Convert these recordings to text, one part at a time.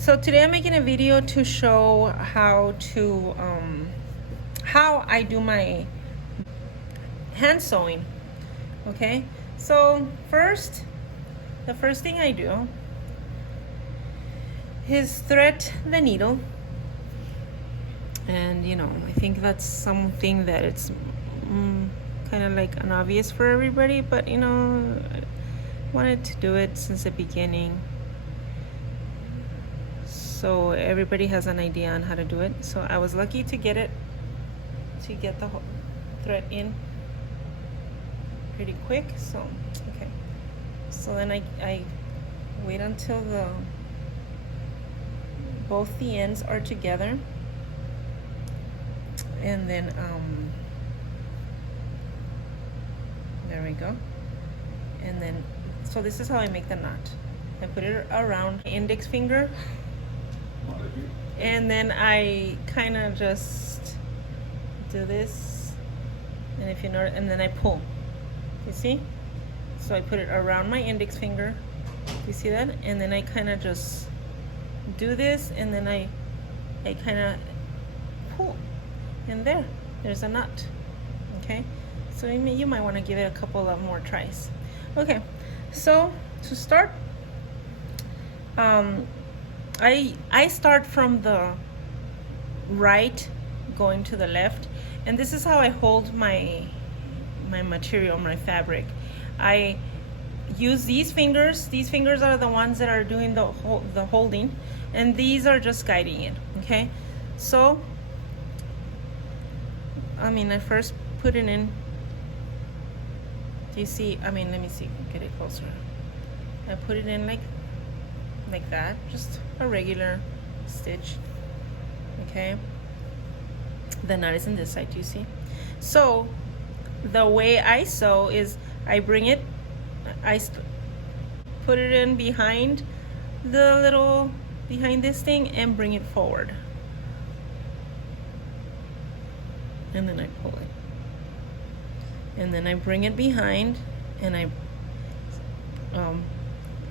So today I'm making a video to show how I do my hand sewing. Okay, so the first thing I do is thread the needle, and I think that's something that it's kind of like an obvious for everybody, but I wanted to do it since the beginning, so everybody has an idea on how to do it. So I was lucky to get the whole thread in pretty quick. So okay, so then I wait until both the ends are together, and then there we go. And then so this is how I make the knot. I put it around my index finger, and then I kind of just do this, and if you know, and then I pull. You see? So I put it around my index finger. You see that? And then I kind of just do this, and then I kind of pull, and there's a knot. Okay, so you might want to give it a couple of more tries. Okay, so to start, I start from the right going to the left, and this is how I hold my material, my fabric. I use these fingers. These fingers are the ones that are doing the holding, and these are just guiding it. Okay, so I first put it in. Do you see? Let me see. Get it closer. I put it in like that, just a regular stitch. Okay, the knot is on this side. Do you see? So the way I sew is I bring it, put it in behind behind this thing, and bring it forward, and then I pull it, and then I bring it behind, and I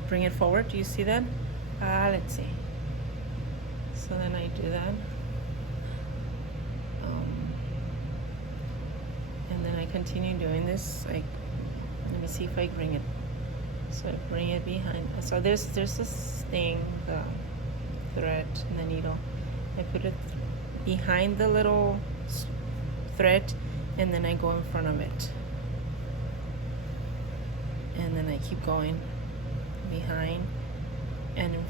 bring it forward. Do you see that? Let's see. So then I do that, and then I continue doing this. Let me see if I bring it. So I bring it behind. So there's this thing, the thread and the needle. I put it behind the little thread, and then I go in front of it, and then I keep going behind and in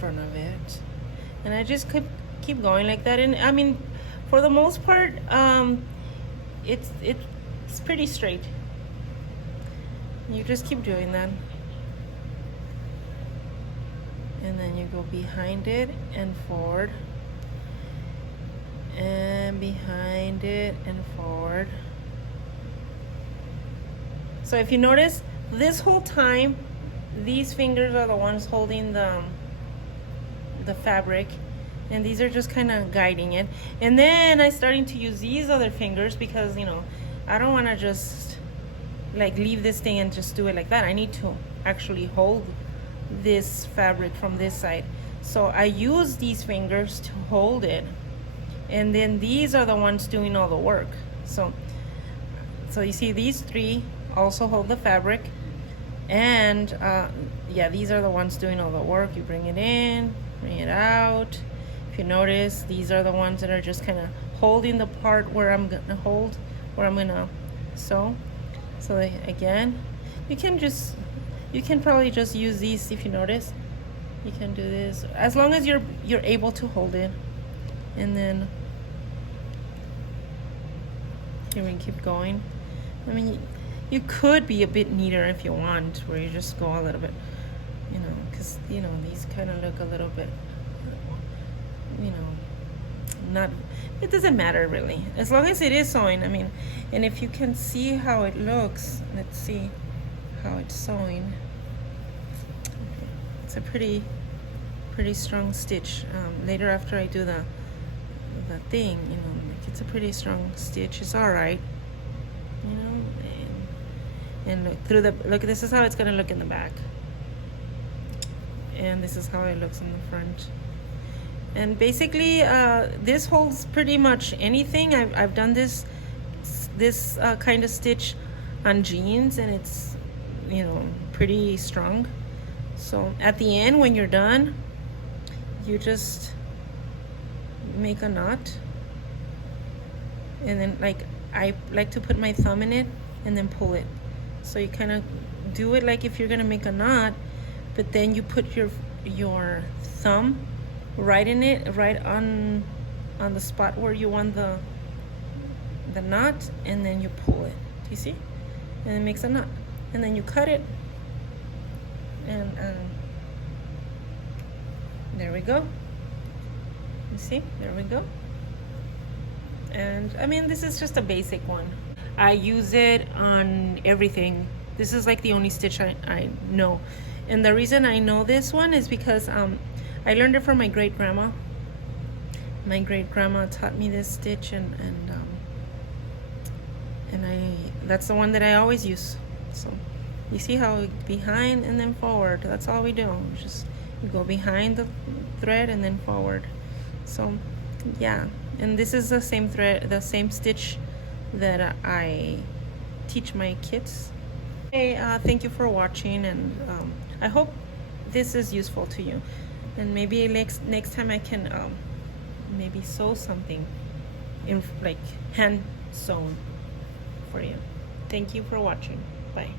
front of it, and I just keep going like that. And for the most part, it's pretty straight. You just keep doing that, and then you go behind it and forward, and behind it and forward. So if you notice, this whole time these fingers are the ones holding the fabric, and these are just kind of guiding it. And then I starting to use these other fingers because I don't want to just leave this thing and just do it like that. I need to actually hold this fabric from this side, so I use these fingers to hold it, and then these are the ones doing all the work. So you see, these three also hold the fabric, and these are the ones doing all the work. You bring it in, bring it out. If you notice, these are the ones that are just kind of holding the part where I'm gonna sew. So again, you can probably just use these. If you notice, you can do this as long as you're able to hold it, and then you can keep going. You could be a bit neater if you want, where you just go a little bit, because these kind of look a little bit, not. It doesn't matter really, as long as it is sewing. And if you can see how it looks, let's see how it's sewing. It's a pretty strong stitch. Later, after I do the thing, it's a pretty strong stitch. It's all right, and look, this is how it's gonna look in the back. and this is how it looks in the front. And basically this holds pretty much anything. I've done this kind of stitch on jeans, and it's, you know, pretty strong. So at the end, when you're done, you just make a knot, and then like I like to put my thumb in it and then pull it. So you kind of do it like if you're gonna make a knot, but then you put your thumb right in it, right on the spot where you want the knot, and then you pull it. Do you see? And it makes a knot, and then you cut it, and there we go. You see? There we go. And I mean, this is just a basic one. I use it on everything. This is like the only stitch I know. And the reason I know this one is because I learned it from my great grandma. My great grandma taught me this stitch, and that's the one that I always use. So you see how behind and then forward, that's all we do. Just you go behind the thread and then forward. So yeah, and this is the same thread, the same stitch that I teach my kids. Hey, thank you for watching, and I hope this is useful to you, and maybe next time I can maybe sew something in, like hand sewn for you. Thank you for watching. Bye.